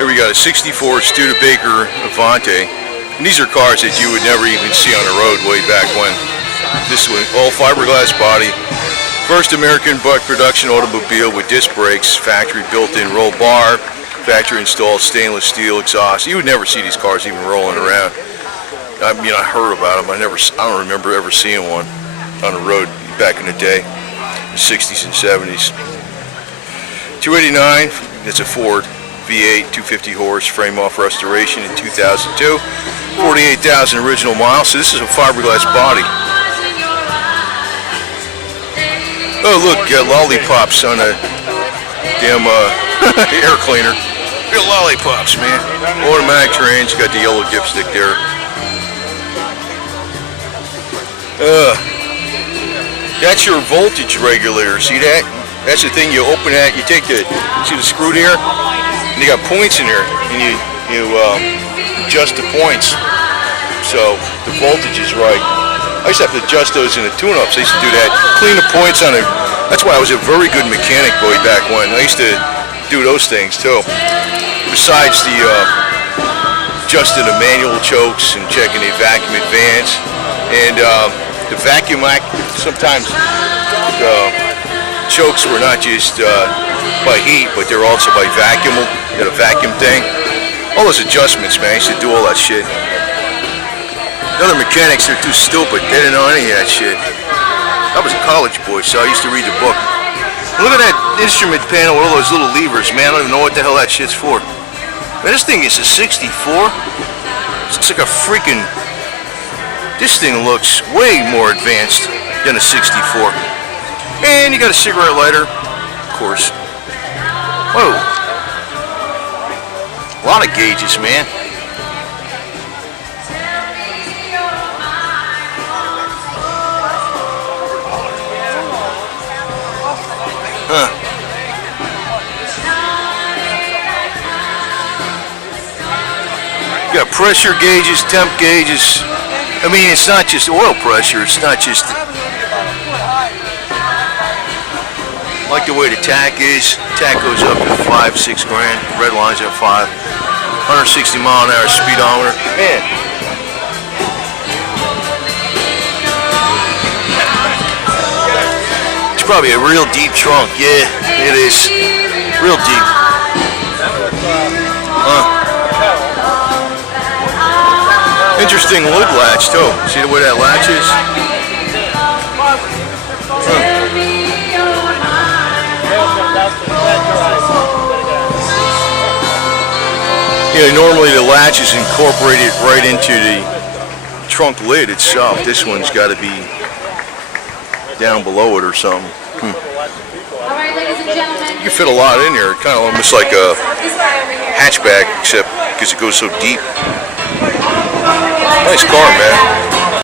Here we got a 64 Studebaker AVANTI. And these are cars that you would never even see on the road way back when. This was all fiberglass body. First American production automobile with disc brakes, factory built-in roll bar, factory installed stainless steel exhaust. You would never see these cars even rolling around. I mean, I heard about them. I don't remember ever seeing one on the road back in the day, the 60s and 70s. 289. It's a Ford V8, 250 horse, frame off restoration in 2002, 48,000 original miles. So this is a fiberglass body. Oh look, got lollipops on a damn air cleaner. Real lollipops, man. Automatic trans, got the yellow dipstick there. That's your voltage regulator. See that? That's the thing. You open that. You take the screw there. And you got points in there, and you adjust the points so the voltage is right. I used to have to adjust those in the tune-ups. I used to do that, clean the points on it. That's why I was a very good mechanic way back when. I used to do those things too. Besides the adjusting the manual chokes and checking the vacuum advance, and the vacuum sometimes the chokes were not just by heat, but they're also by vacuum. You know, the vacuum thing. All those adjustments, man. I used to do all that shit. The other mechanics, they're too stupid. They didn't know any of that shit. I was a college boy, so I used to read the book. Look at that instrument panel with all those little levers, man. I don't even know what the hell that shit's for. Man, this thing is a 64. It looks like a freaking... This thing looks way more advanced than a 64. And you got a cigarette lighter, of course. Whoa. A lot of gauges, man. Huh. You got pressure gauges, temp gauges. I mean, it's not just oil pressure. It's not just... I like the way the tack is. Tack goes up to 5-6 grand. Red line's at 5. 160 mile an hour speedometer. Man. It's probably a real deep trunk. Yeah, it is. Real deep. Interesting lid latch too. See the way that latch is? Yeah, normally the latch is incorporated right into the trunk lid itself. This one's got to be down below it or something. You can fit a lot in there. Kind of almost like a hatchback, except because it goes so deep. Nice car, man.